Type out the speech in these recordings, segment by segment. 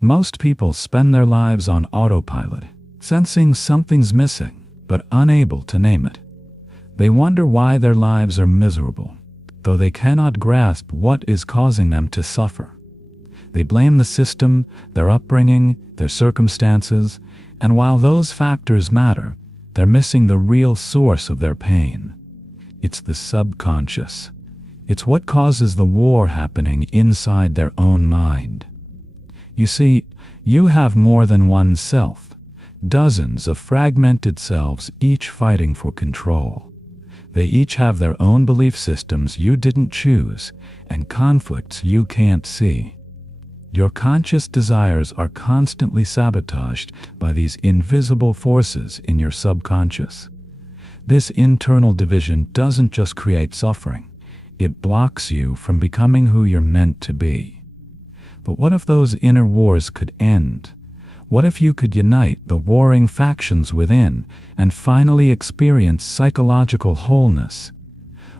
Most people spend their lives on autopilot, sensing something's missing, but unable to name it. They wonder why their lives are miserable, though they cannot grasp what is causing them to suffer. They blame the system, their upbringing, their circumstances, and while those factors matter, they're missing the real source of their pain. It's the subconscious. It's what causes the war happening inside their own mind. You see, you have more than one self, dozens of fragmented selves, each fighting for control. They each have their own belief systems you didn't choose, and conflicts you can't see. Your conscious desires are constantly sabotaged by these invisible forces in your subconscious. This internal division doesn't just create suffering, it blocks you from becoming who you're meant to be. But what if those inner wars could end? What if you could unite the warring factions within and finally experience psychological wholeness?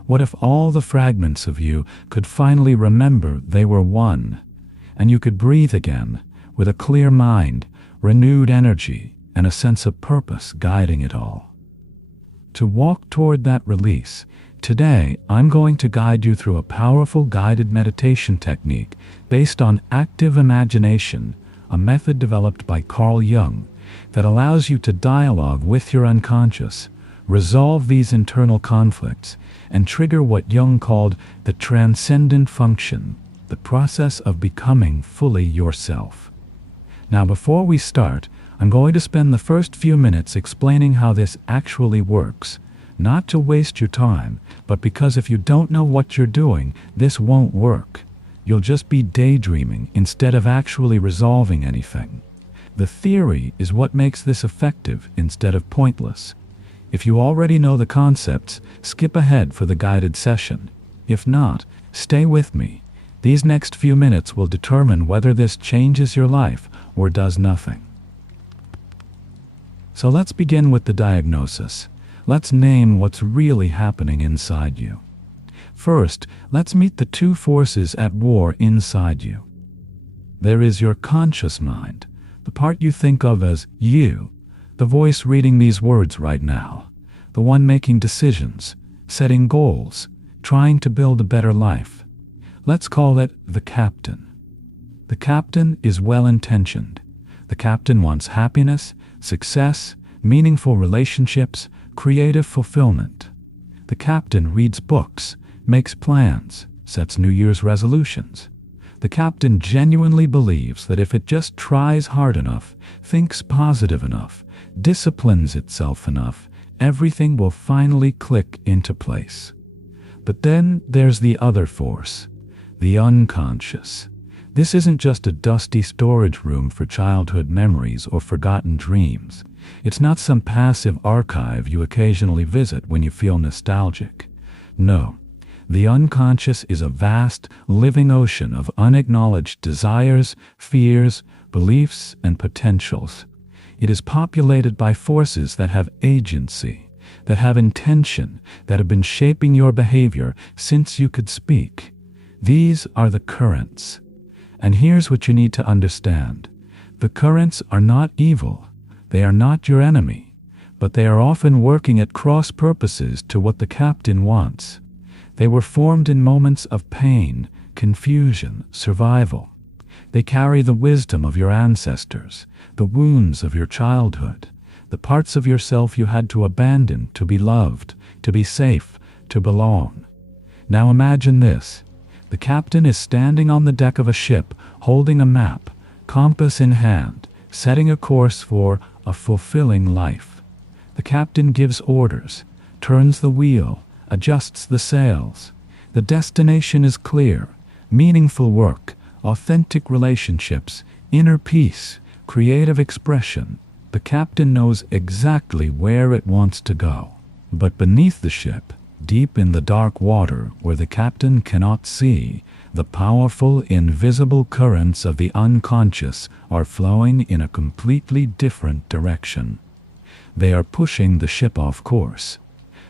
What if all the fragments of you could finally remember they were one, and you could breathe again with a clear mind, renewed energy, and a sense of purpose guiding it all? To walk toward that release, today I'm going to guide you through a powerful guided meditation technique based on active imagination, a method developed by Jung that allows you to dialogue with your unconscious, resolve these internal conflicts, and trigger what Jung called the transcendent function, the process of becoming fully yourself. Now, before we start, I'm going to spend the first few minutes explaining how this actually works, not to waste your time, but because if you don't know what you're doing, this won't work. You'll just be daydreaming instead of actually resolving anything. The theory is what makes this effective instead of pointless. If you already know the concepts, skip ahead for the guided session. If not, stay with me. These next few minutes will determine whether this changes your life or does nothing. So let's begin with the diagnosis. Let's name what's really happening inside you. First, let's meet the two forces at war inside you. There is your conscious mind, the part you think of as you, the voice reading these words right now, the one making decisions, setting goals, trying to build a better life. Let's call it the captain. The captain is well-intentioned. The captain wants happiness, success, meaningful relationships, creative fulfillment. The captain reads books, makes plans, sets New Year's resolutions. The captain genuinely believes that if it just tries hard enough, thinks positive enough, disciplines itself enough, everything will finally click into place. But then there's the other force, the unconscious. This isn't just a dusty storage room for childhood memories or forgotten dreams. It's not some passive archive you occasionally visit when you feel nostalgic. No, the unconscious is a vast, living ocean of unacknowledged desires, fears, beliefs, and potentials. It is populated by forces that have agency, that have intention, that have been shaping your behavior since you could speak. These are the currents. And here's what you need to understand. The currents are not evil. They are not your enemy, but they are often working at cross purposes to what the captain wants. They were formed in moments of pain, confusion, survival. They carry the wisdom of your ancestors, the wounds of your childhood, the parts of yourself you had to abandon to be loved, to be safe, to belong. Now imagine this. The captain is standing on the deck of a ship, holding a map, compass in hand, setting a course for a fulfilling life. The captain gives orders, turns the wheel, adjusts the sails. The destination is clear: meaningful work, authentic relationships, inner peace, creative expression. The captain knows exactly where it wants to go. But beneath the ship, deep in the dark water where the captain cannot see, the powerful invisible currents of the unconscious are flowing in a completely different direction. They are pushing the ship off course,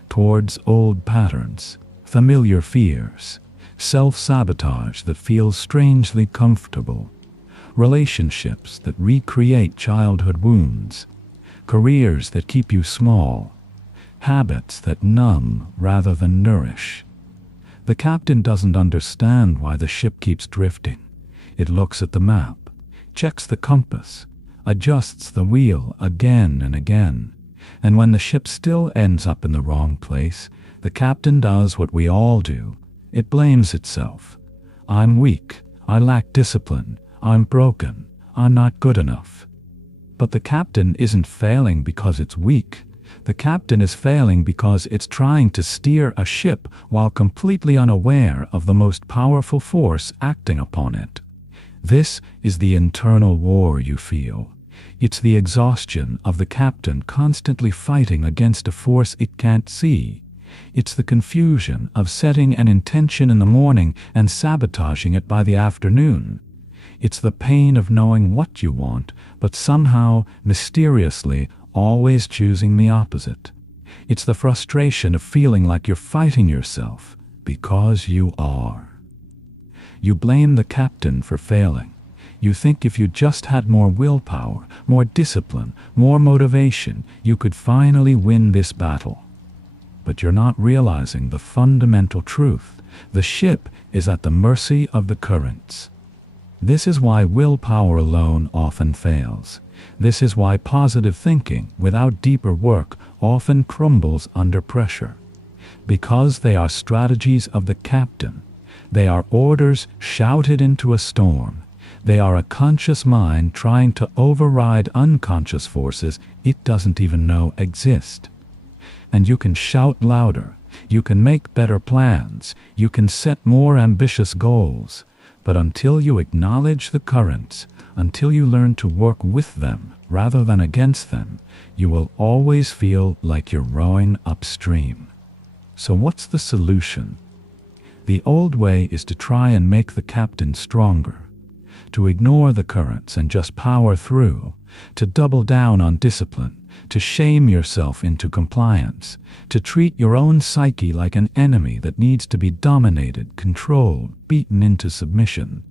towards old patterns, familiar fears, self-sabotage that feels strangely comfortable, relationships that recreate childhood wounds, careers that keep you small, habits that numb rather than nourish. The captain doesn't understand why the ship keeps drifting. It looks at the map, checks the compass, adjusts the wheel again and again, and when the ship still ends up in the wrong place, the captain does what we all do. It blames itself. I'm weak. I lack discipline. I'm broken. I'm not good enough. But the captain isn't failing because it's weak. The captain is failing because it's trying to steer a ship while completely unaware of the most powerful force acting upon it. This is the internal war you feel. It's the exhaustion of the captain constantly fighting against a force it can't see. It's the confusion of setting an intention in the morning and sabotaging it by the afternoon. It's the pain of knowing what you want, but somehow, mysteriously, always choosing the opposite. It's the frustration of feeling like you're fighting yourself, because you are. You blame the captain for failing. You think if you just had more willpower, more discipline, more motivation, you could finally win this battle. But you're not realizing the fundamental truth. The ship is at the mercy of the currents. This is why willpower alone often fails. This is why positive thinking, without deeper work, often crumbles under pressure. Because they are strategies of the captain. They are orders shouted into a storm. They are a conscious mind trying to override unconscious forces it doesn't even know exist. And you can shout louder, you can make better plans, you can set more ambitious goals, but until you acknowledge the currents, until you learn to work with them rather than against them, you will always feel like you're rowing upstream. So what's the solution? The old way is to try and make the captain stronger, to ignore the currents and just power through, to double down on discipline, to shame yourself into compliance, to treat your own psyche like an enemy that needs to be dominated, controlled, beaten into submission.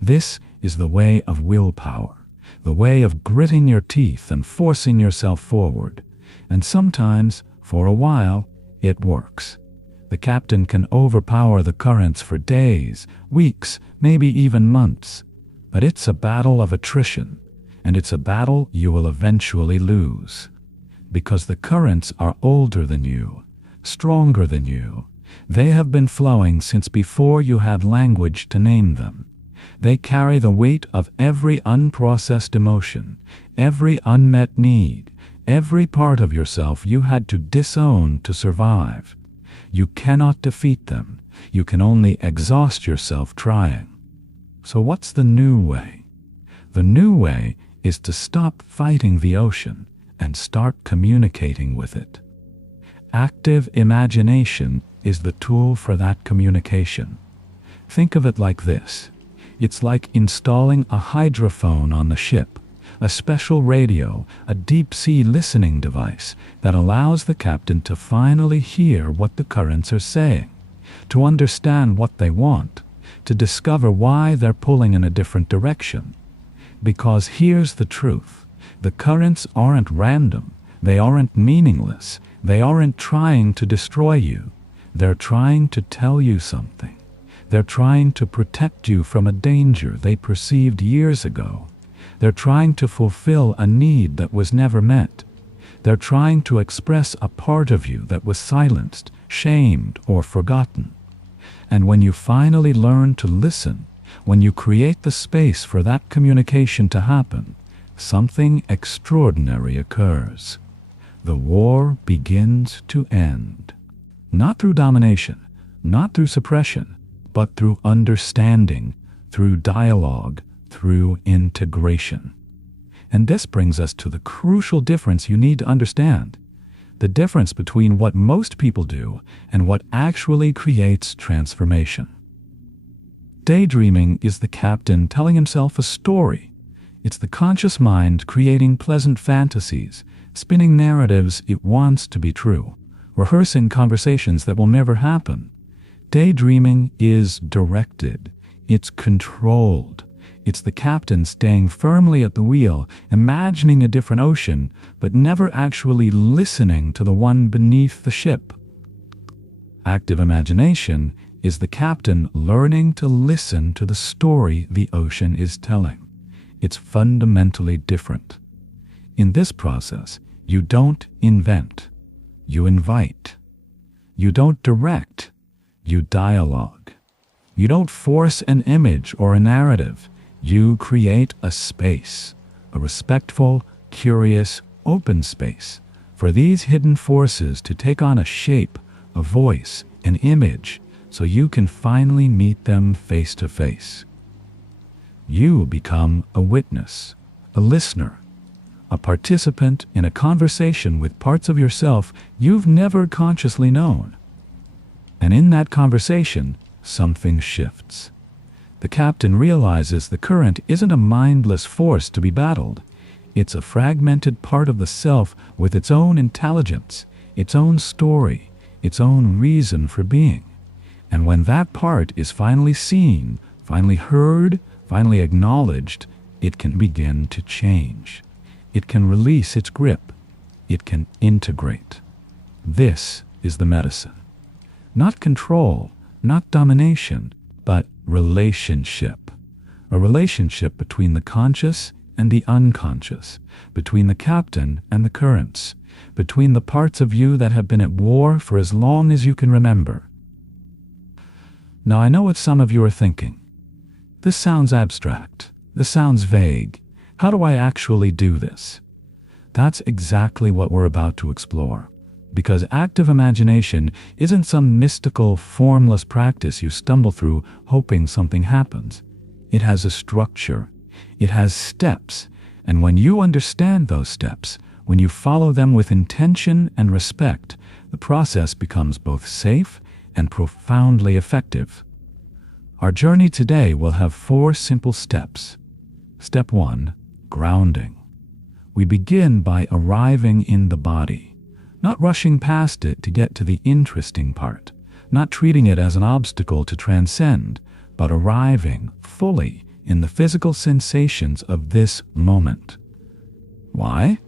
This is the way of willpower, the way of gritting your teeth and forcing yourself forward. And sometimes, for a while, it works. The captain can overpower the currents for days, weeks, maybe even months. But it's a battle of attrition, and it's a battle you will eventually lose. Because the currents are older than you, stronger than you. They have been flowing since before you had language to name them. They carry the weight of every unprocessed emotion, every unmet need, every part of yourself you had to disown to survive. You cannot defeat them. You can only exhaust yourself trying. So what's the new way? The new way is to stop fighting the ocean and start communicating with it. Active imagination is the tool for that communication. Think of it like this. It's like installing a hydrophone on the ship, a special radio, a deep-sea listening device that allows the captain to finally hear what the currents are saying, to understand what they want, to discover why they're pulling in a different direction. Because here's the truth. The currents aren't random. They aren't meaningless. They aren't trying to destroy you. They're trying to tell you something. They're trying to protect you from a danger they perceived years ago. They're trying to fulfill a need that was never met. They're trying to express a part of you that was silenced, shamed, or forgotten. And when you finally learn to listen, when you create the space for that communication to happen, something extraordinary occurs. The war begins to end. Not through domination, not through suppression, but through understanding, through dialogue, through integration. And this brings us to the crucial difference you need to understand. The difference between what most people do and what actually creates transformation. Daydreaming is the captain telling himself a story. It's the conscious mind creating pleasant fantasies, spinning narratives it wants to be true, rehearsing conversations that will never happen. Daydreaming is directed. It's controlled. It's the captain staying firmly at the wheel, imagining a different ocean, but never actually listening to the one beneath the ship. Active imagination is the captain learning to listen to the story the ocean is telling. It's fundamentally different. In this process, you don't invent. You invite. You don't direct. You dialogue. You don't force an image or a narrative. You create a space, a respectful, curious, open space for these hidden forces to take on a shape, a voice, an image, so you can finally meet them face to face. You become a witness, a listener, a participant in a conversation with parts of yourself you've never consciously known. And in that conversation, something shifts. The captain realizes the current isn't a mindless force to be battled. It's a fragmented part of the self with its own intelligence, its own story, its own reason for being. And when that part is finally seen, finally heard, finally acknowledged, it can begin to change. It can release its grip. It can integrate. This is the medicine. Not control, not domination, but relationship. A relationship between the conscious and the unconscious, between the captain and the currents, between the parts of you that have been at war for as long as you can remember. Now I know what some of you are thinking. This sounds abstract. This sounds vague. How do I actually do this? That's exactly what we're about to explore. Because active imagination isn't some mystical, formless practice you stumble through hoping something happens. It has a structure. It has steps. And when you understand those steps, when you follow them with intention and respect, the process becomes both safe and profoundly effective. Our journey today will have 4 simple steps. Step 1, grounding. We begin by arriving in the body. Not rushing past it to get to the interesting part, not treating it as an obstacle to transcend, but arriving fully in the physical sensations of this moment. Why?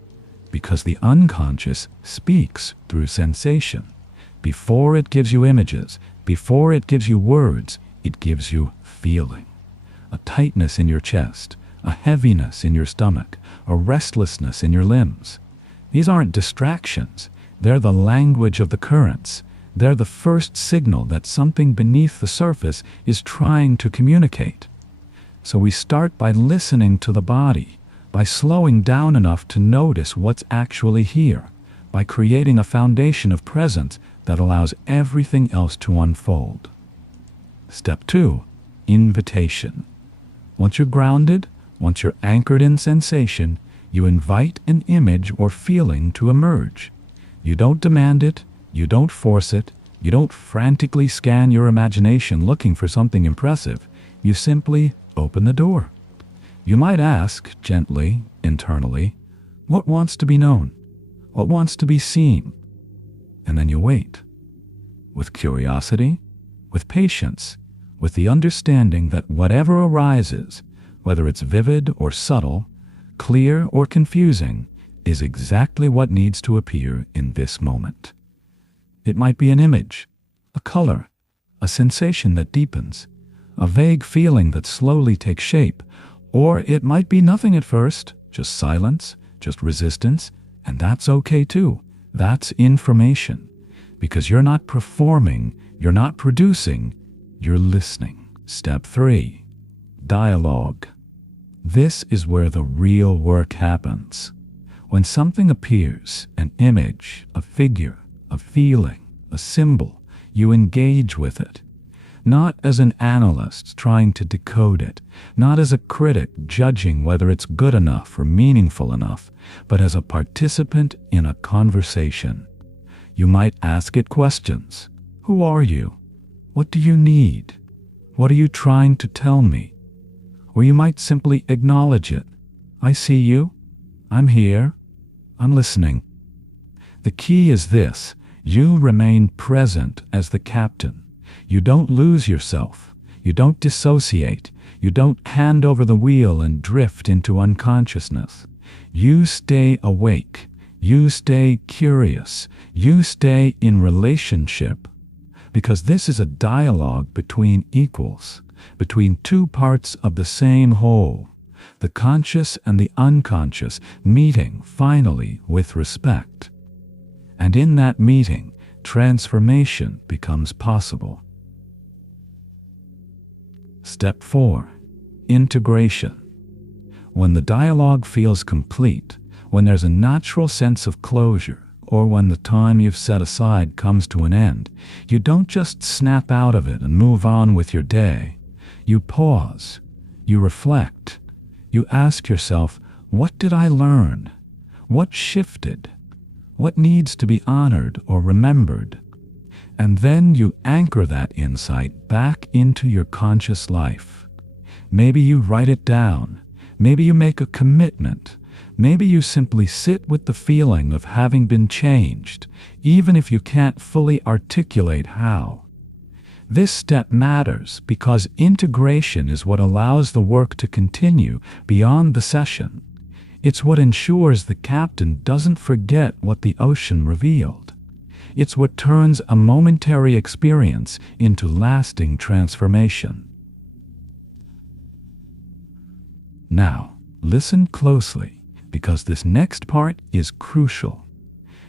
Because the unconscious speaks through sensation. Before it gives you images, before it gives you words, it gives you feeling. A tightness in your chest, a heaviness in your stomach, a restlessness in your limbs. These aren't distractions. They're the language of the currents. They're the first signal that something beneath the surface is trying to communicate. So we start by listening to the body, by slowing down enough to notice what's actually here, by creating a foundation of presence that allows everything else to unfold. Step 2, invitation. Once you're grounded, once you're anchored in sensation, you invite an image or feeling to emerge. You don't demand it, you don't force it, you don't frantically scan your imagination looking for something impressive. You simply open the door. You might ask, gently, internally, what wants to be known? What wants to be seen? And then you wait. With curiosity, with patience, with the understanding that whatever arises, whether it's vivid or subtle, clear or confusing, is exactly what needs to appear in this moment. It might be an image, a color, a sensation that deepens, a vague feeling that slowly takes shape, or it might be nothing at first, just silence, just resistance, and that's okay too. That's information, because you're not performing, you're not producing, you're listening. Step 3, dialogue. This is where the real work happens. When something appears, an image, a figure, a feeling, a symbol, you engage with it. Not as an analyst trying to decode it, not as a critic judging whether it's good enough or meaningful enough, but as a participant in a conversation. You might ask it questions. Who are you? What do you need? What are you trying to tell me? Or you might simply acknowledge it. I see you. I'm here. I'm listening. The key is this. You remain present as the captain. You don't lose yourself. You don't dissociate. You don't hand over the wheel and drift into unconsciousness. You stay awake. You stay curious. You stay in relationship. Because this is a dialogue between equals, between two parts of the same whole, the conscious and the unconscious meeting finally with respect. And in that meeting, transformation becomes possible. Step 4. Integration. When the dialogue feels complete, when there's a natural sense of closure, or when the time you've set aside comes to an end, you don't just snap out of it and move on with your day. You pause. You reflect. You ask yourself, what did I learn? What shifted? What needs to be honored or remembered? And then you anchor that insight back into your conscious life. Maybe you write it down. Maybe you make a commitment. Maybe you simply sit with the feeling of having been changed, even if you can't fully articulate how. This step matters because integration is what allows the work to continue beyond the session. It's what ensures the captain doesn't forget what the ocean revealed. It's what turns a momentary experience into lasting transformation. Now, listen closely, because this next part is crucial.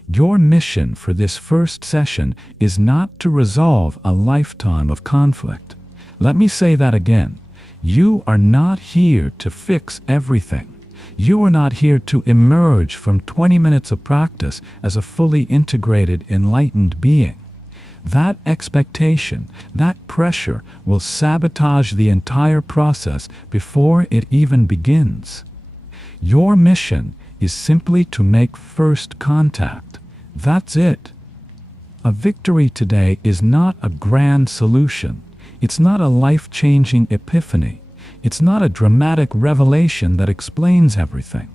Your mission for this first session is not to resolve a lifetime of conflict. Let me say that again. You are not here to fix everything. You are not here to emerge from 20 minutes of practice as a fully integrated, enlightened being. That expectation, that pressure will sabotage the entire process before it even begins. Your mission is simply to make first contact. That's it. A victory today is not a grand solution. It's not a life-changing epiphany. It's not a dramatic revelation that explains everything.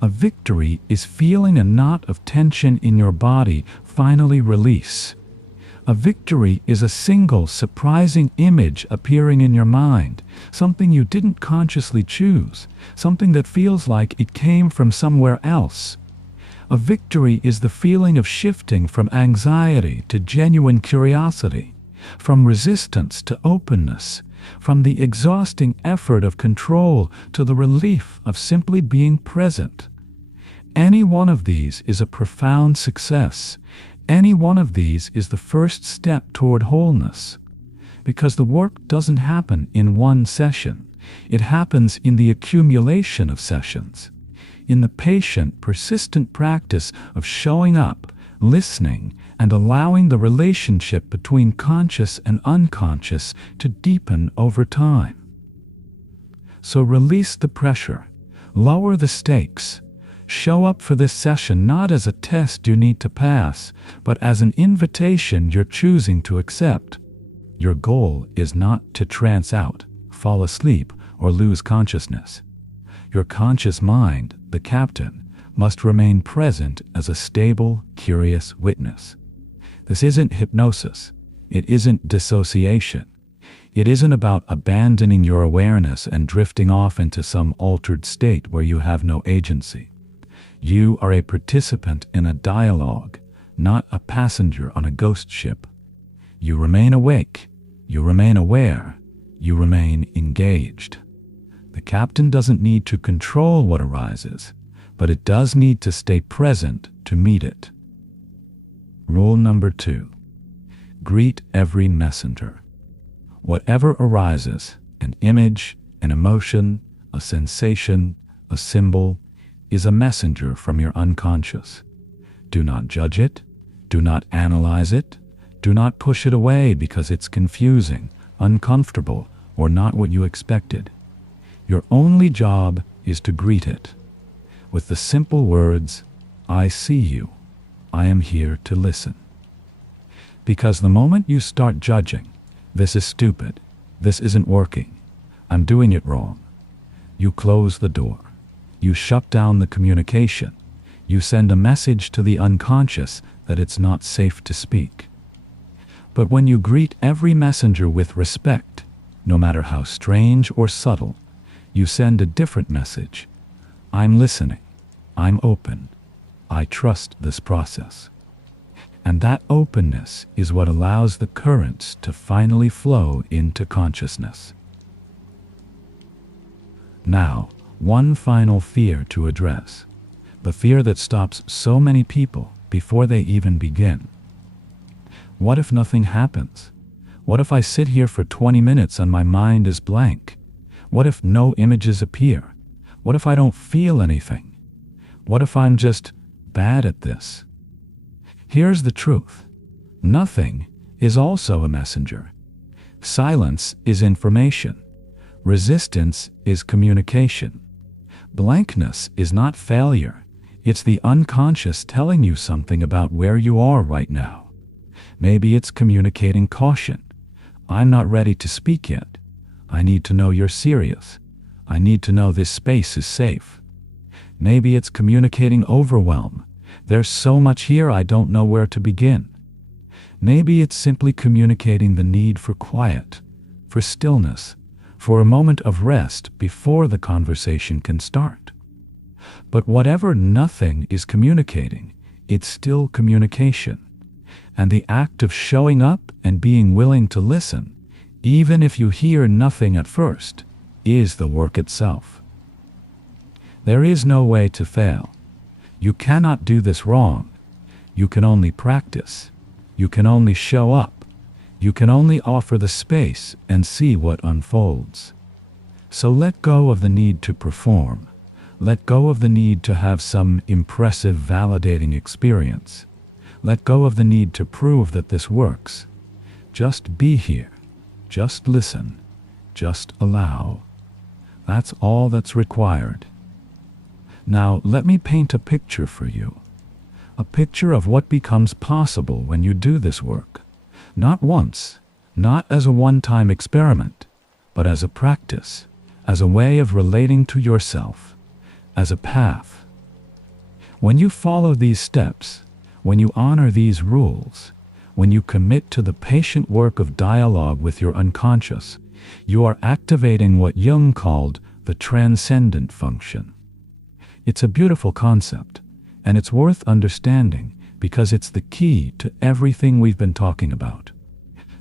A victory is feeling a knot of tension in your body finally release. A victory is a single surprising image appearing in your mind, something you didn't consciously choose, something that feels like it came from somewhere else. A victory is the feeling of shifting from anxiety to genuine curiosity, from resistance to openness, from the exhausting effort of control to the relief of simply being present. Any one of these is a profound success. Any one of these is the first step toward wholeness. Because the work doesn't happen in one session. It happens in the accumulation of sessions. In the patient, persistent practice of showing up, listening, and allowing the relationship between conscious and unconscious to deepen over time. So release the pressure, lower the stakes, show up for this session not as a test you need to pass, but as an invitation you're choosing to accept. Your goal is not to trance out, fall asleep, or lose consciousness. Your conscious mind, the captain, must remain present as a stable, curious witness. This isn't hypnosis. It isn't dissociation. It isn't about abandoning your awareness and drifting off into some altered state where you have no agency. You are a participant in a dialogue, not a passenger on a ghost ship. You remain awake. You remain aware. You remain engaged. The captain doesn't need to control what arises, but it does need to stay present to meet it. Rule number 2. Greet every messenger. Whatever arises, an image, an emotion, a sensation, a symbol, is a messenger from your unconscious. Do not judge it. Do not analyze it. Do not push it away because it's confusing, uncomfortable, or not what you expected. Your only job is to greet it with the simple words, I see you. I am here to listen. Because the moment you start judging, this is stupid, this isn't working, I'm doing it wrong, you close the door. You shut down the communication. You send a message to the unconscious that it's not safe to speak. But when you greet every messenger with respect, no matter how strange or subtle, you send a different message. I'm listening. I'm open. I trust this process. And that openness is what allows the currents to finally flow into consciousness. Now, one final fear to address. The fear that stops so many people before they even begin. What if nothing happens? What if I sit here for 20 minutes and my mind is blank? What if no images appear? What if I don't feel anything? What if I'm just bad at this? Here's the truth. Nothing is also a messenger. Silence is information. Resistance is communication. Blankness is not failure. It's the unconscious telling you something about where you are right now. Maybe it's communicating caution. I'm not ready to speak yet. I need to know you're serious. I need to know this space is safe. Maybe it's communicating overwhelm. There's so much here I don't know where to begin. Maybe it's simply communicating the need for quiet, for stillness, for a moment of rest before the conversation can start. But whatever nothing is communicating, it's still communication. And the act of showing up and being willing to listen, even if you hear nothing at first, is the work itself. There is no way to fail. You cannot do this wrong. You can only practice. You can only show up. You can only offer the space and see what unfolds. So let go of the need to perform. Let go of the need to have some impressive, validating experience. Let go of the need to prove that this works. Just be here. Just listen. Just allow. That's all that's required. Now, let me paint a picture for you. A picture of what becomes possible when you do this work. Not once, not as a one-time experiment, but as a practice, as a way of relating to yourself, as a path. When you follow these steps, when you honor these rules, when you commit to the patient work of dialogue with your unconscious, you are activating what Jung called the transcendent function. It's a beautiful concept, and it's worth understanding because it's the key to everything we've been talking about.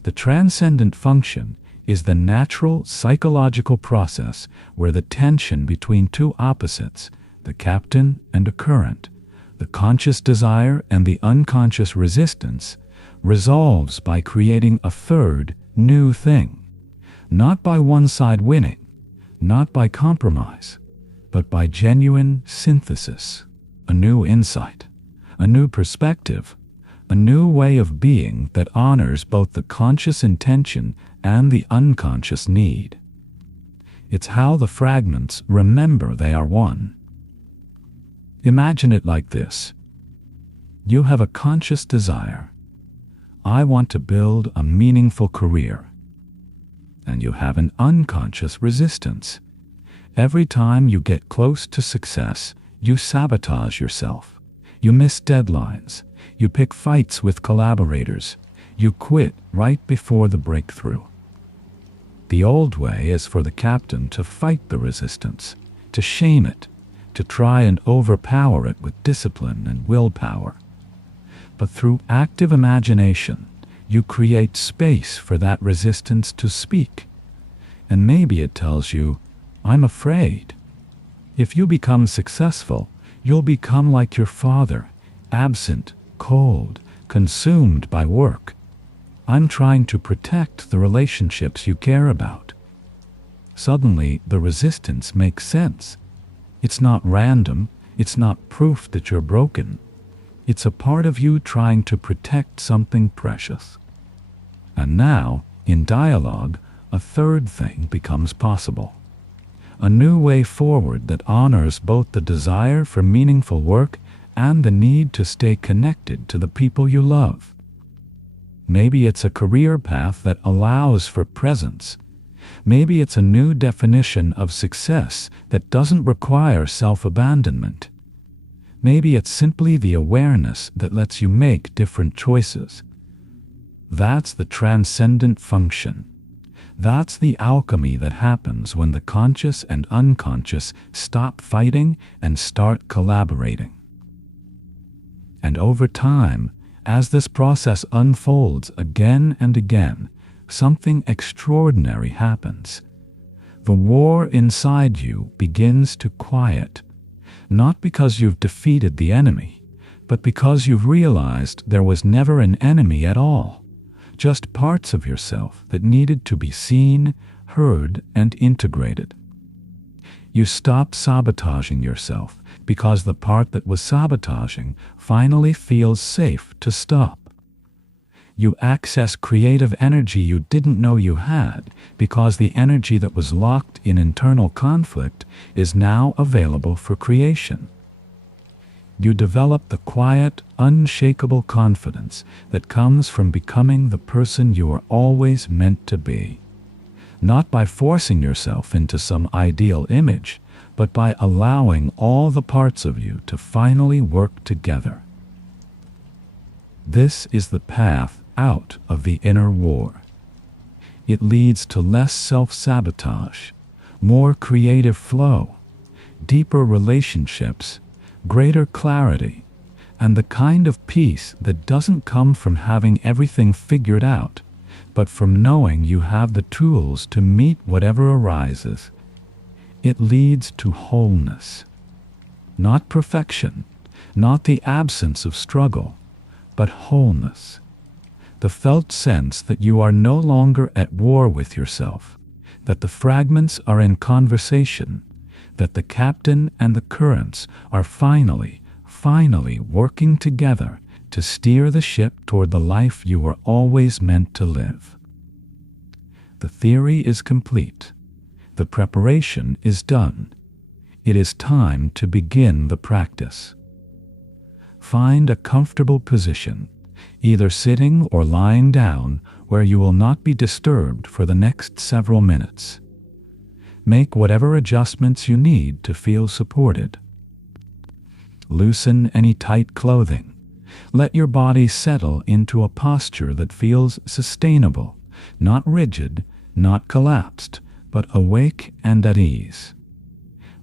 The transcendent function is the natural psychological process where the tension between two opposites, the captain and a current, the conscious desire and the unconscious resistance, resolves by creating a third, new thing. Not by one side winning, not by compromise, but by genuine synthesis, a new insight, a new perspective, a new way of being that honors both the conscious intention and the unconscious need. It's how the fragments remember they are one. Imagine it like this. You have a conscious desire. I want to build a meaningful career. And you have an unconscious resistance. Every time you get close to success, you sabotage yourself. You miss deadlines. You pick fights with collaborators. You quit right before the breakthrough. The old way is for the captain to fight the resistance, to shame it, to try and overpower it with discipline and willpower. But through active imagination, you create space for that resistance to speak. And maybe it tells you, I'm afraid. If you become successful, you'll become like your father, absent, cold, consumed by work. I'm trying to protect the relationships you care about. Suddenly, the resistance makes sense. It's not random. It's not proof that you're broken. It's a part of you trying to protect something precious. And now, in dialogue, a third thing becomes possible. A new way forward that honors both the desire for meaningful work and the need to stay connected to the people you love. Maybe it's a career path that allows for presence. Maybe it's a new definition of success that doesn't require self-abandonment. Maybe it's simply the awareness that lets you make different choices. That's the transcendent function. That's the alchemy that happens when the conscious and unconscious stop fighting and start collaborating. And over time, as this process unfolds again and again, something extraordinary happens. The war inside you begins to quiet, not because you've defeated the enemy, but because you've realized there was never an enemy at all, just parts of yourself that needed to be seen, heard, and integrated. You stop sabotaging yourself because the part that was sabotaging finally feels safe to stop. You access creative energy you didn't know you had because the energy that was locked in internal conflict is now available for creation. You develop the quiet, unshakable confidence that comes from becoming the person you are always meant to be. Not by forcing yourself into some ideal image, but by allowing all the parts of you to finally work together. This is the path out of the inner war. It leads to less self-sabotage, more creative flow, deeper relationships, greater clarity, and the kind of peace that doesn't come from having everything figured out, but from knowing you have the tools to meet whatever arises. It leads to wholeness. Not perfection, not the absence of struggle, but wholeness. The felt sense that you are no longer at war with yourself, that the fragments are in conversation, that the captain and the currents are finally working together to steer the ship toward the life you were always meant to live. The theory is complete. The preparation is done. It is time to begin the practice. Find a comfortable position, either sitting or lying down, where you will not be disturbed for the next several minutes. Make whatever adjustments you need to feel supported. Loosen any tight clothing. Let your body settle into a posture that feels sustainable, not rigid, not collapsed, but awake and at ease.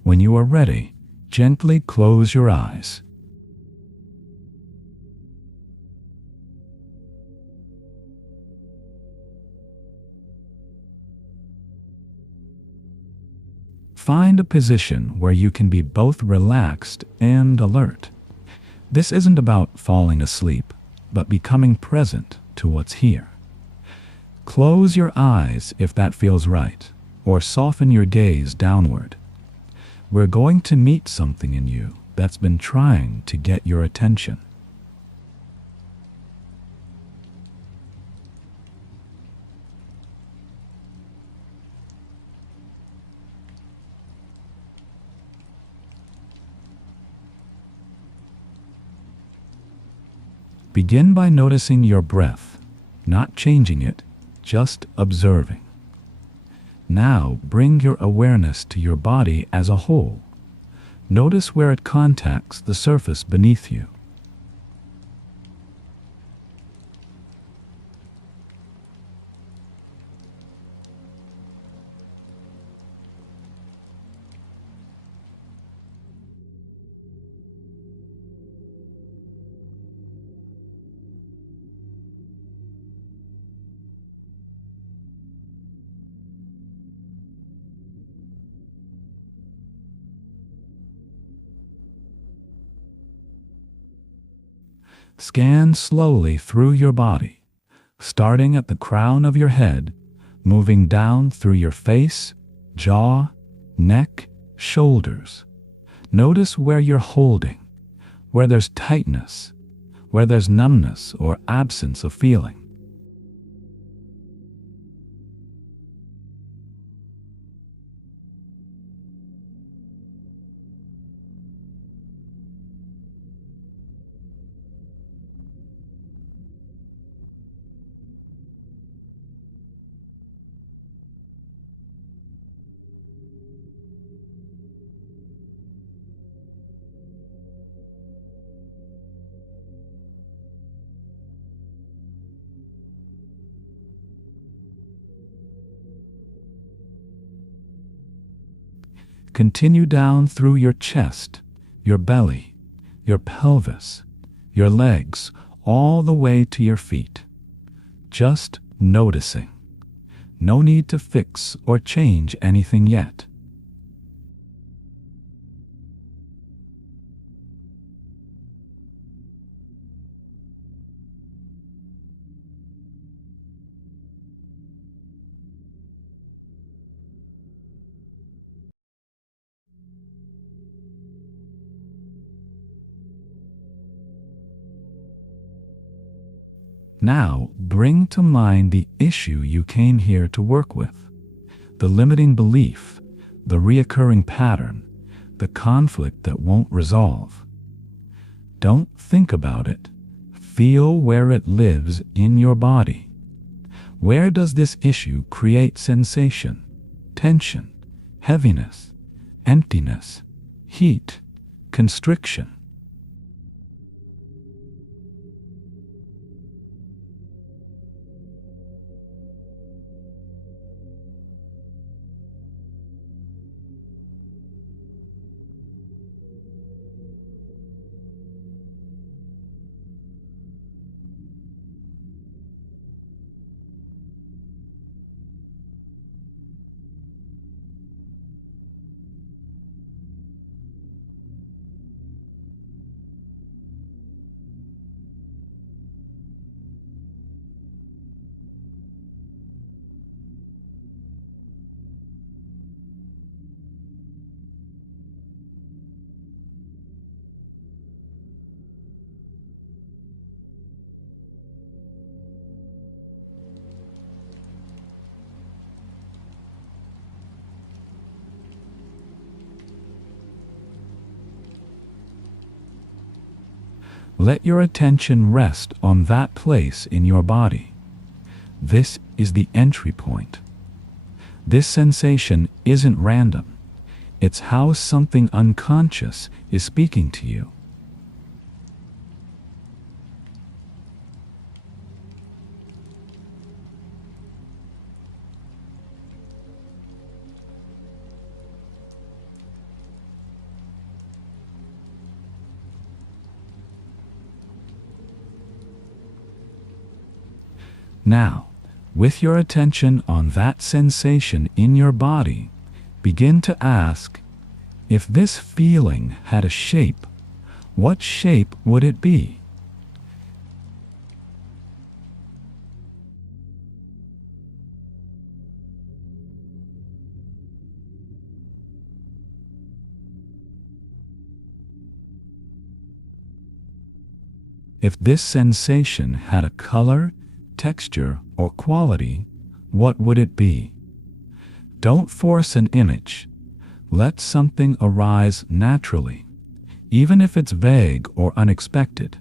When you are ready, gently close your eyes. Find a position where you can be both relaxed and alert. This isn't about falling asleep, but becoming present to what's here. Close your eyes if that feels right, or soften your gaze downward. We're going to meet something in you that's been trying to get your attention. Begin by noticing your breath, not changing it, just observing. Now bring your awareness to your body as a whole. Notice where it contacts the surface beneath you. Scan slowly through your body, starting at the crown of your head, moving down through your face, jaw, neck, shoulders. Notice where you're holding, where there's tightness, where there's numbness or absence of feeling. Continue down through your chest, your belly, your pelvis, your legs, all the way to your feet. Just noticing. No need to fix or change anything yet. Now, bring to mind the issue you came here to work with, the limiting belief, the reoccurring pattern, the conflict that won't resolve. Don't think about it. Feel where it lives in your body. Where does this issue create sensation, tension, heaviness, emptiness, heat, constriction? Let your attention rest on that place in your body. This is the entry point. This sensation isn't random. It's how something unconscious is speaking to you. Now, with your attention on that sensation in your body, begin to ask, if this feeling had a shape, what shape would it be? If this sensation had a color, texture, or quality, what would it be? Don't force an image. Let something arise naturally, even if it's vague or unexpected.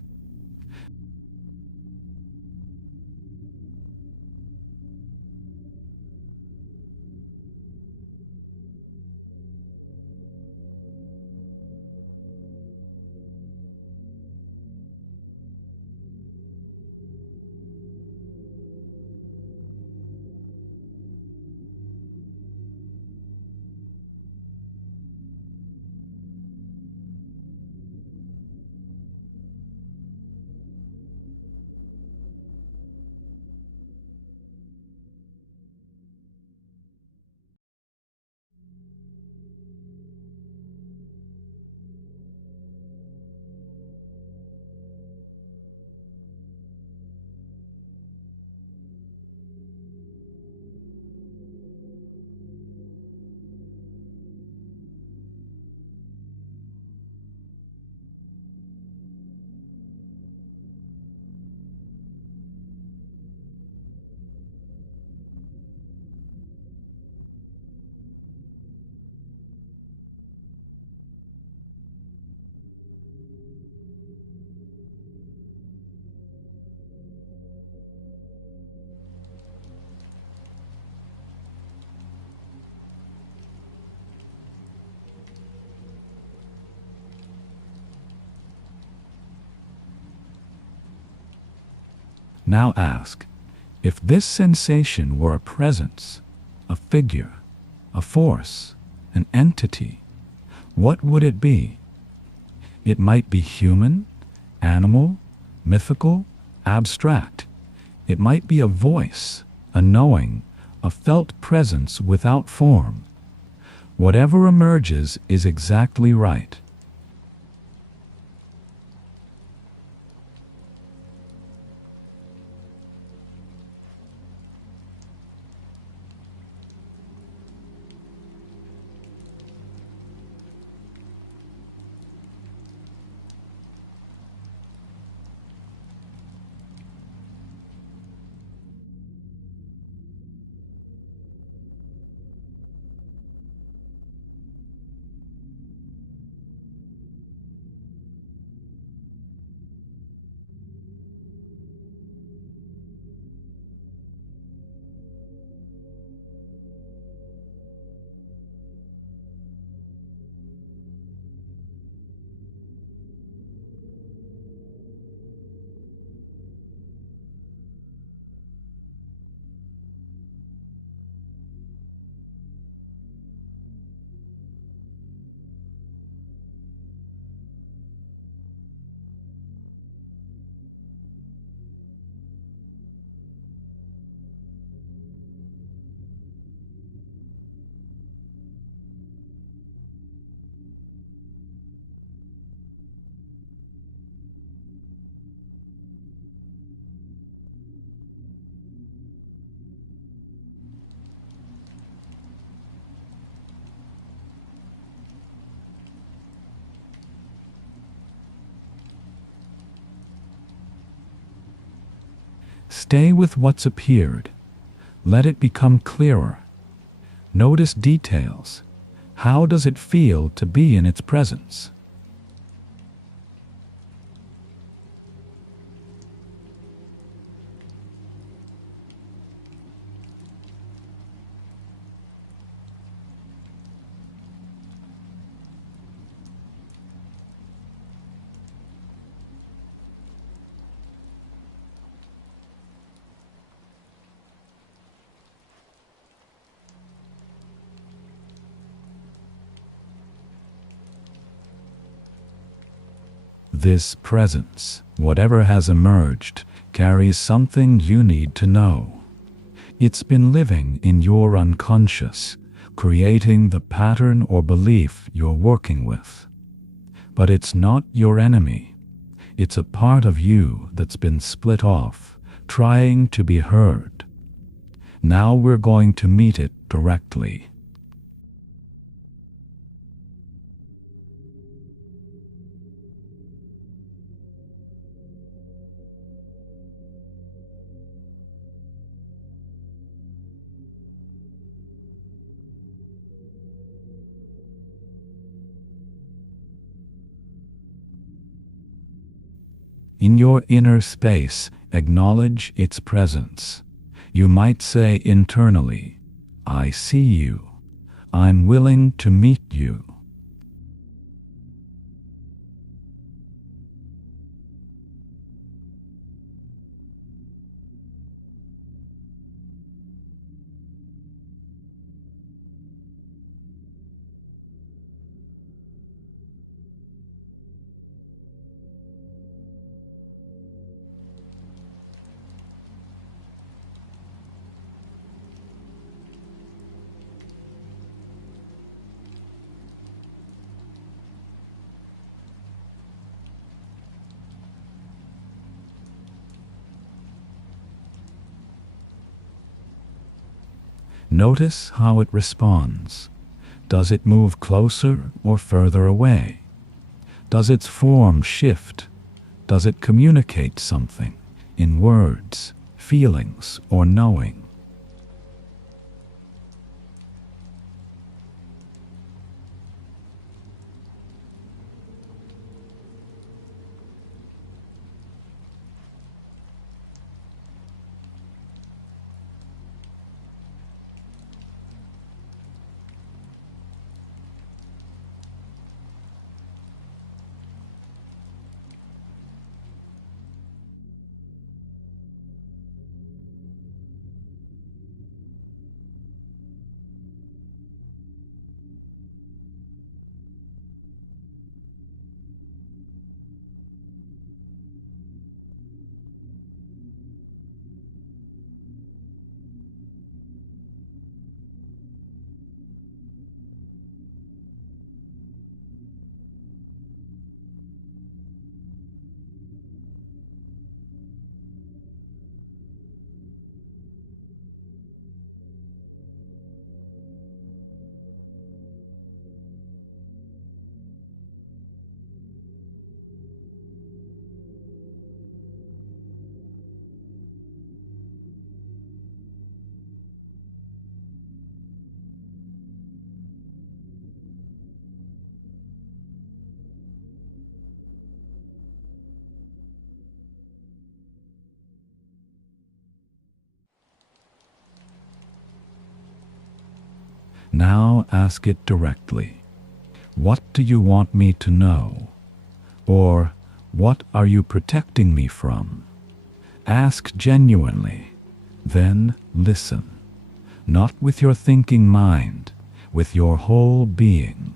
Now ask, if this sensation were a presence, a figure, a force, an entity, what would it be? It might be human, animal, mythical, abstract. It might be a voice, a knowing, a felt presence without form. Whatever emerges is exactly right. Stay with what's appeared. Let it become clearer. Notice details. How does it feel to be in its presence? This presence, whatever has emerged, carries something you need to know. It's been living in your unconscious, creating the pattern or belief you're working with. But it's not your enemy. It's a part of you that's been split off, trying to be heard. Now we're going to meet it directly. In your inner space, acknowledge its presence. You might say internally, I see you. I'm willing to meet you. Notice how it responds. Does it move closer or further away? Does its form shift? Does it communicate something in words, feelings, or knowing? Now ask it directly. What do you want me to know? Or, what are you protecting me from? Ask genuinely. Then listen. Not with your thinking mind, with your whole being.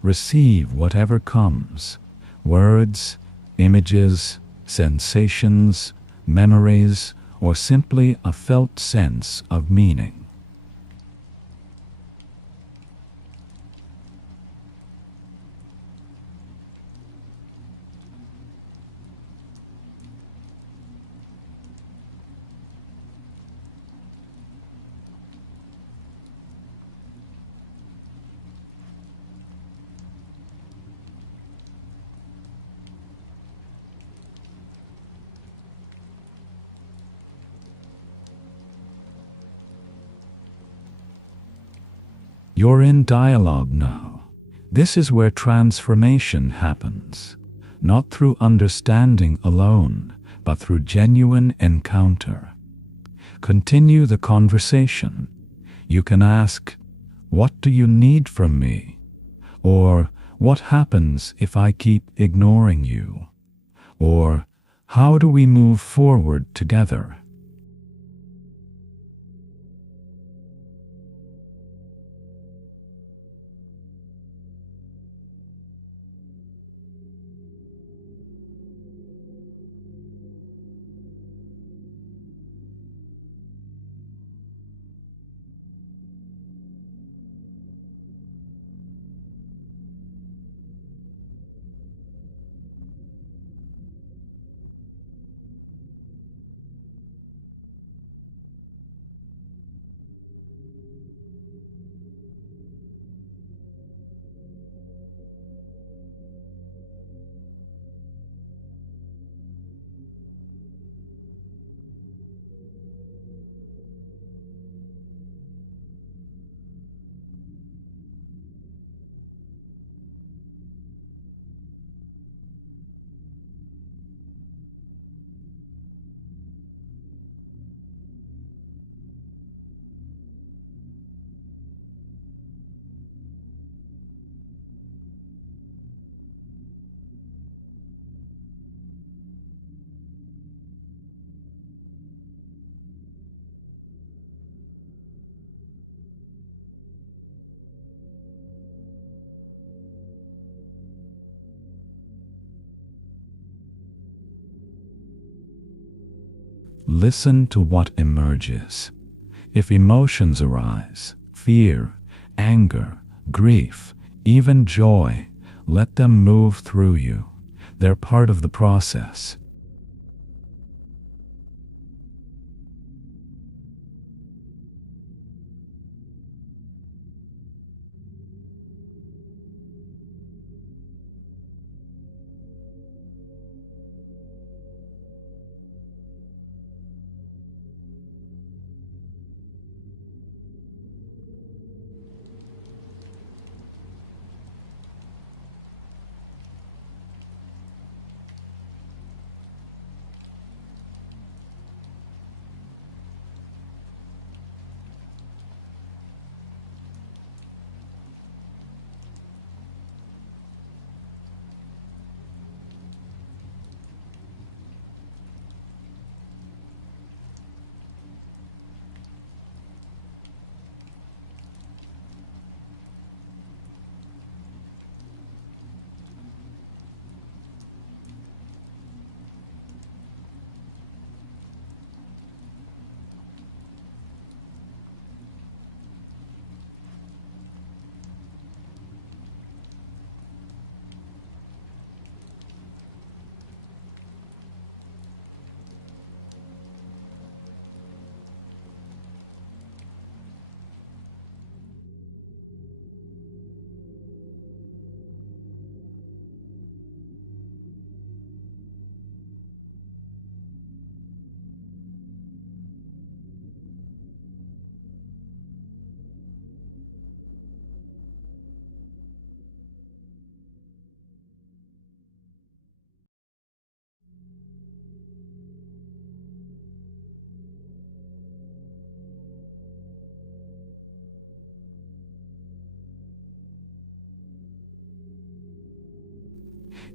Receive whatever comes. Words, images, sensations, memories, or simply a felt sense of meaning. You're in dialogue now. This is where transformation happens, not through understanding alone, but through genuine encounter. Continue the conversation. You can ask, "What do you need from me?" Or, "What happens if I keep ignoring you?" Or, "How do we move forward together?" Listen to what emerges. If emotions arise, fear, anger, grief, even joy, let them move through you. They're part of the process.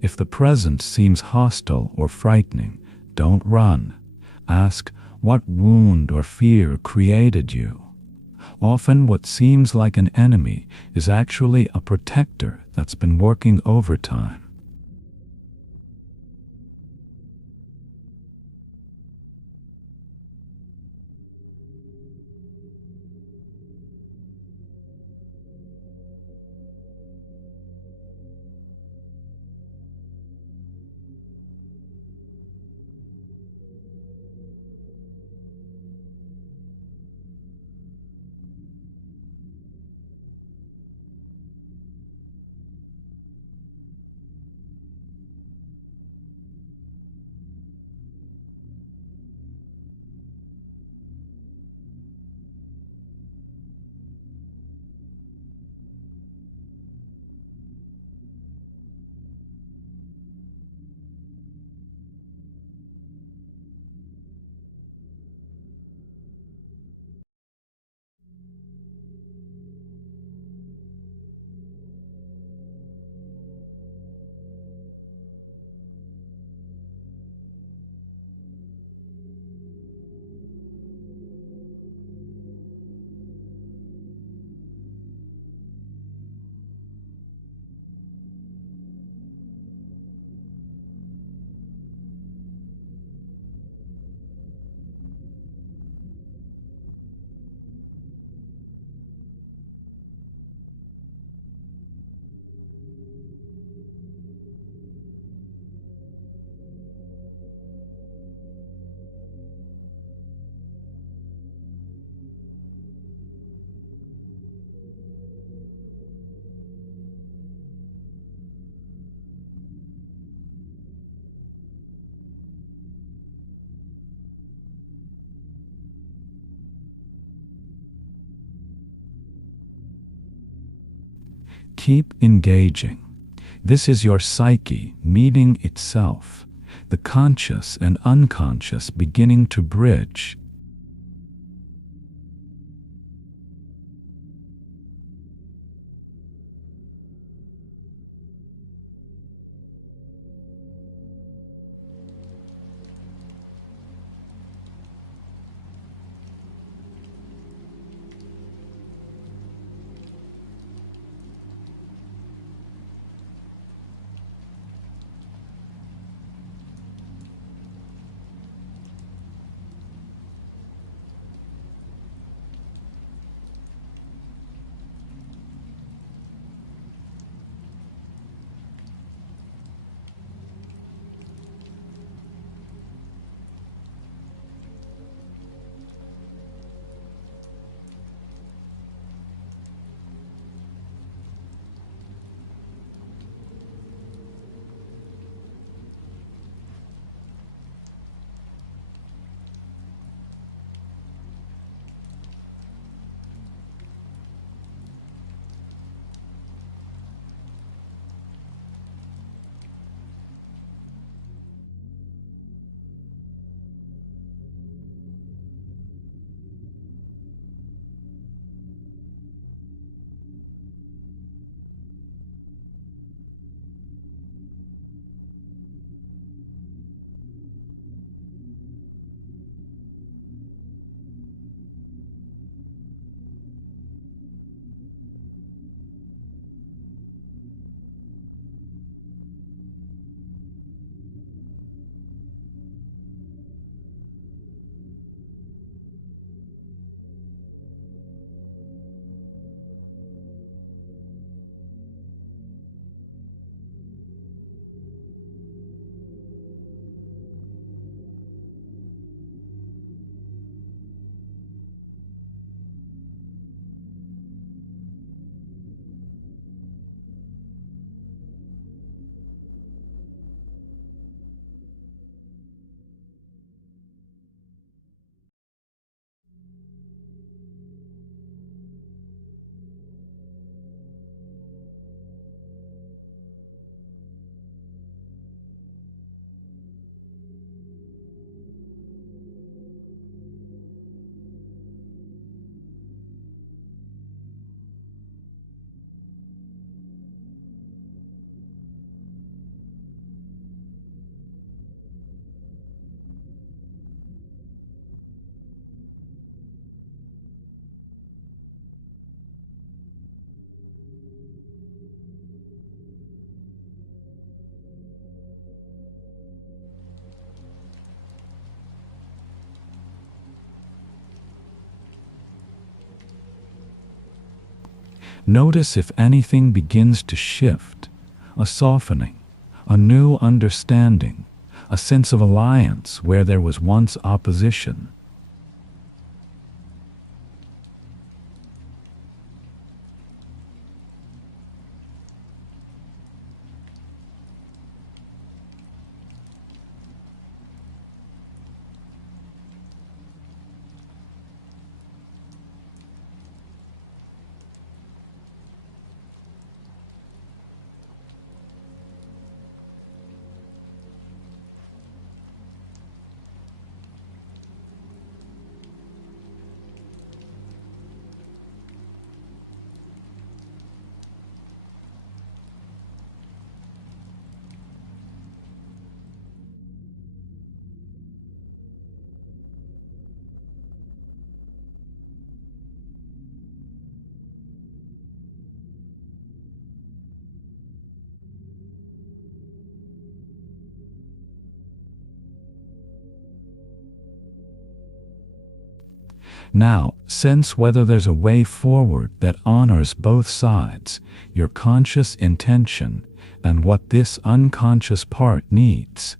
If the present seems hostile or frightening, don't run. Ask, what wound or fear created you? Often what seems like an enemy is actually a protector that's been working overtime. Keep engaging. This is your psyche meeting itself, the conscious and unconscious beginning to bridge. Notice if anything begins to shift, a softening, a new understanding, a sense of alliance where there was once opposition. Now, sense whether there's a way forward that honors both sides, your conscious intention, and what this unconscious part needs.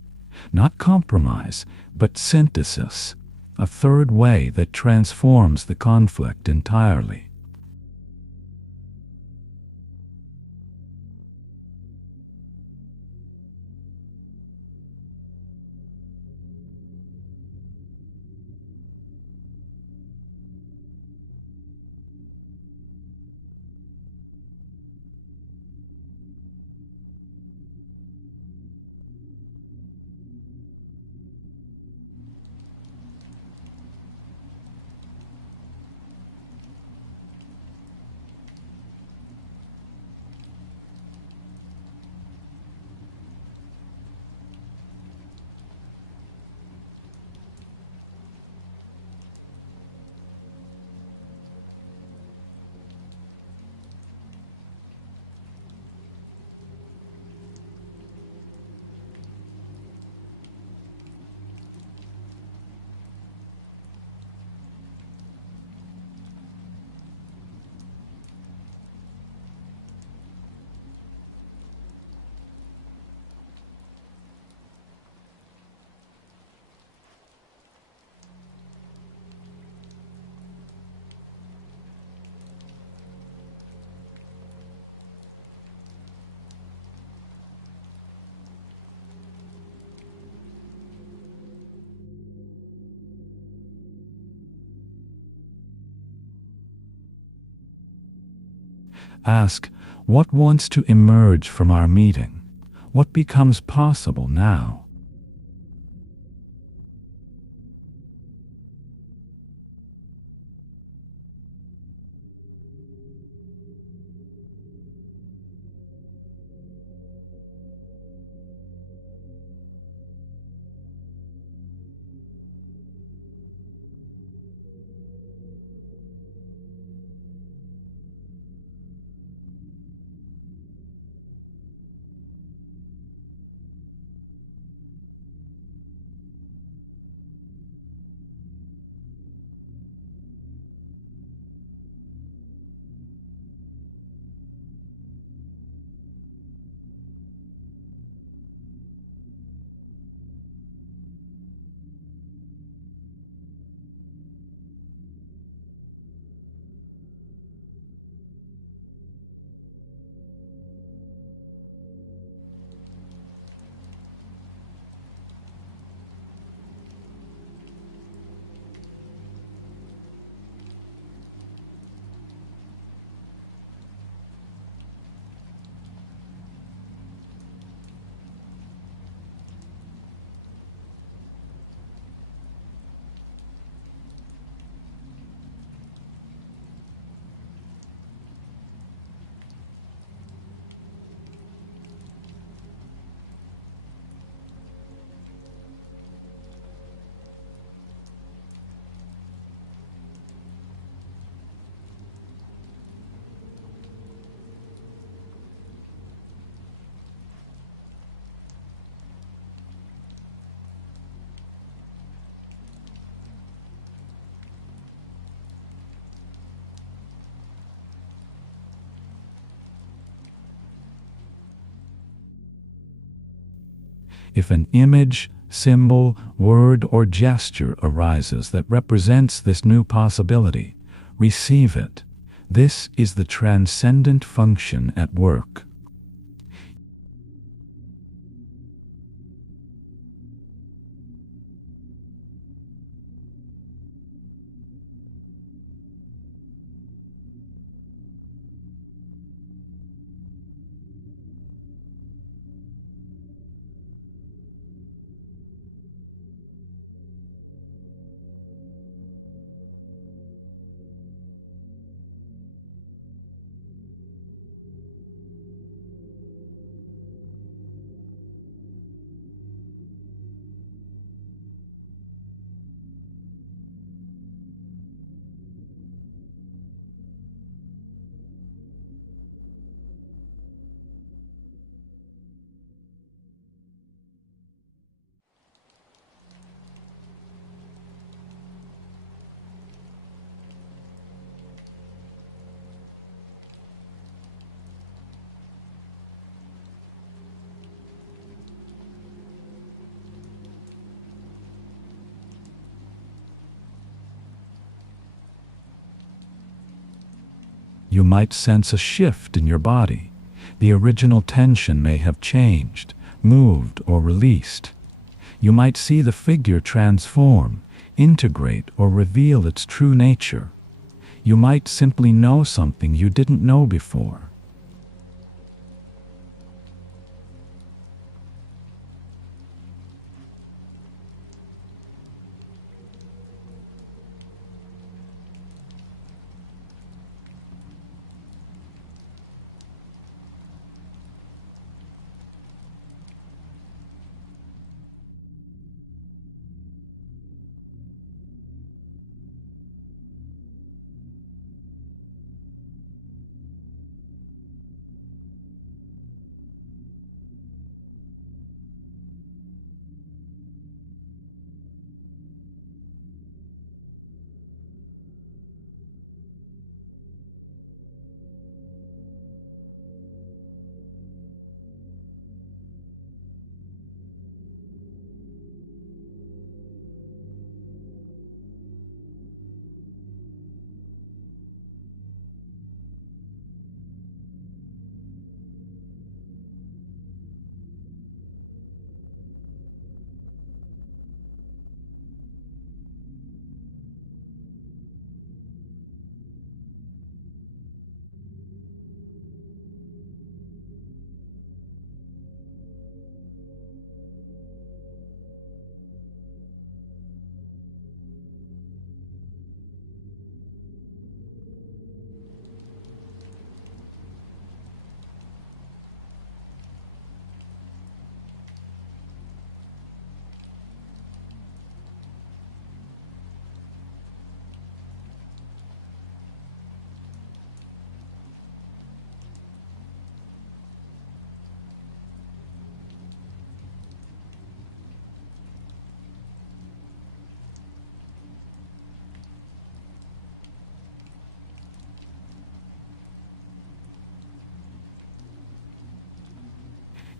Not compromise, but synthesis, a third way that transforms the conflict entirely. Ask, what wants to emerge from our meeting? What becomes possible now? If an image, symbol, word, or gesture arises that represents this new possibility, receive it. This is the transcendent function at work. You might sense a shift in your body. The original tension may have changed, moved, or released. You might see the figure transform, integrate, or reveal its true nature. You might simply know something you didn't know before.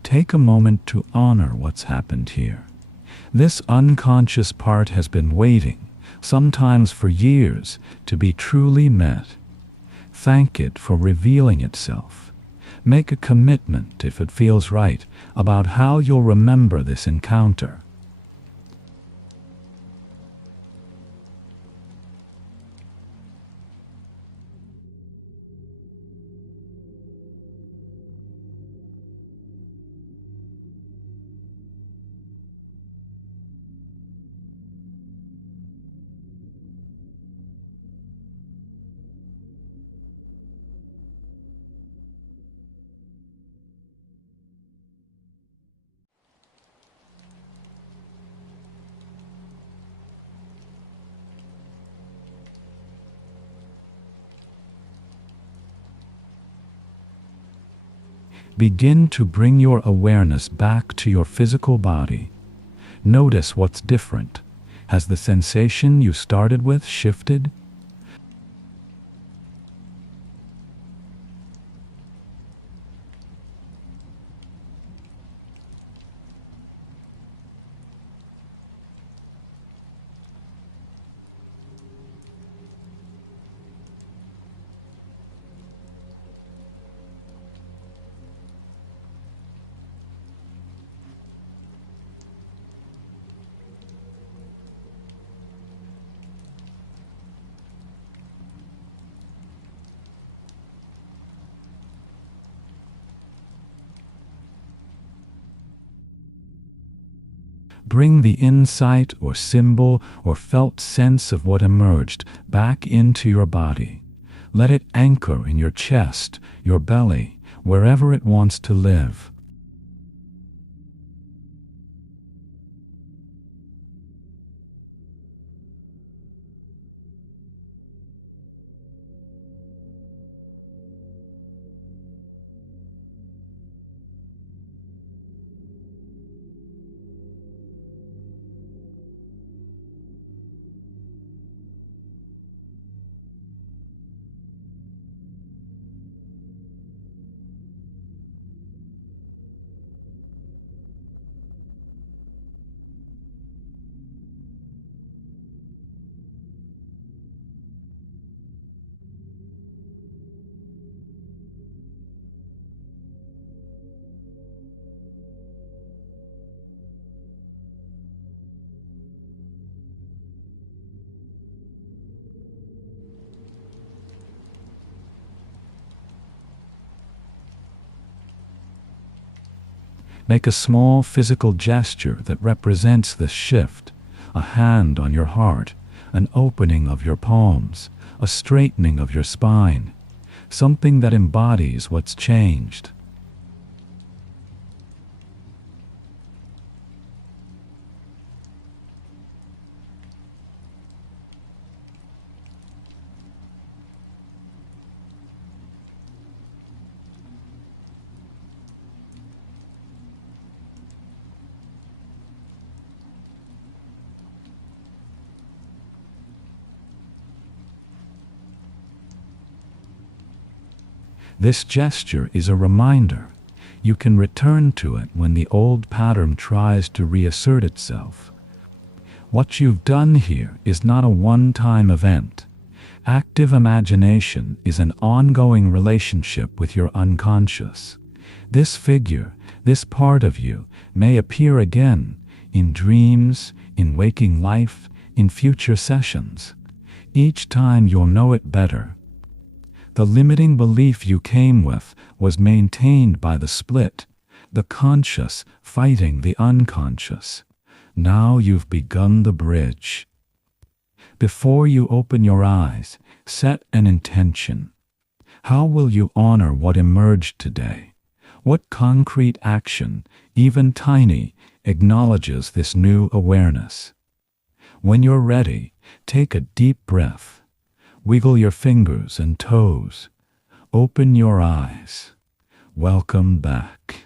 Take a moment to honor what's happened here. This unconscious part has been waiting, sometimes for years, to be truly met. Thank it for revealing itself. Make a commitment, if it feels right, about how you'll remember this encounter. Begin to bring your awareness back to your physical body. Notice what's different. Has the sensation you started with shifted? Bring the insight or symbol or felt sense of what emerged back into your body. Let it anchor in your chest, your belly, wherever it wants to live. Make a small physical gesture that represents this shift. A hand on your heart, an opening of your palms, a straightening of your spine. Something that embodies what's changed. This gesture is a reminder. You can return to it when the old pattern tries to reassert itself. What you've done here is not a one-time event. Active imagination is an ongoing relationship with your unconscious. This figure, this part of you, may appear again, in dreams, in waking life, in future sessions. Each time you'll know it better. The limiting belief you came with was maintained by the split, the conscious fighting the unconscious. Now you've begun the bridge. Before you open your eyes, set an intention. How will you honor what emerged today? What concrete action, even tiny, acknowledges this new awareness? When you're ready, take a deep breath. Wiggle your fingers and toes. Open your eyes. Welcome back.